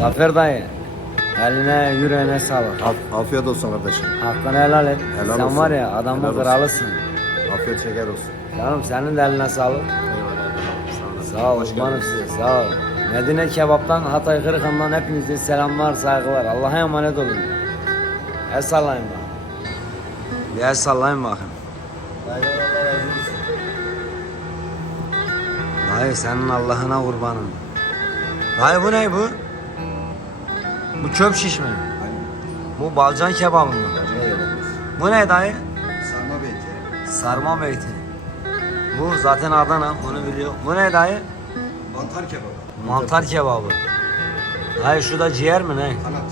Zafer dayı, eline yüreğine sağlık. Afiyet olsun kardeşim. Hakkını helal et. Helal Sen olsun. var ya adamın Helal olsun. kralısın. Afiyet şeker olsun. Canım senin de eline sağlık. Eyvallah. Sağ ol, Hoş uzmanım geldiniz. size, sağ ol. Medine Kebap'tan, Hatay Kırıkhan'dan hepinize selamlar, saygılar. Allah'a emanet olun. El sallayın bak. Bir el sallayın bakın. Dayı senin Allah'ına kurbanım. Dayı bu ne bu? Bu çöp şiş mi? Bu balcan kebabı mı? Bu ne dayı? Sarma beyti. Sarma beyti. Bu zaten Adana, onu biliyor. Bu ne dayı? Mantar kebabı. Mantar kebabı. Dayı şu da ciğer mi ne? Kanat.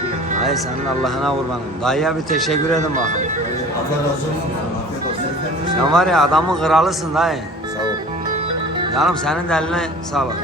Ciğer. Dayı senin Allah'ına kurbanım. Dayıya bir teşekkür edin bakalım. Afiyet olsun. Afiyet olsun. Sen var ya adamın kralısın dayı. Sağ ol. Canım senin de eline sağlık.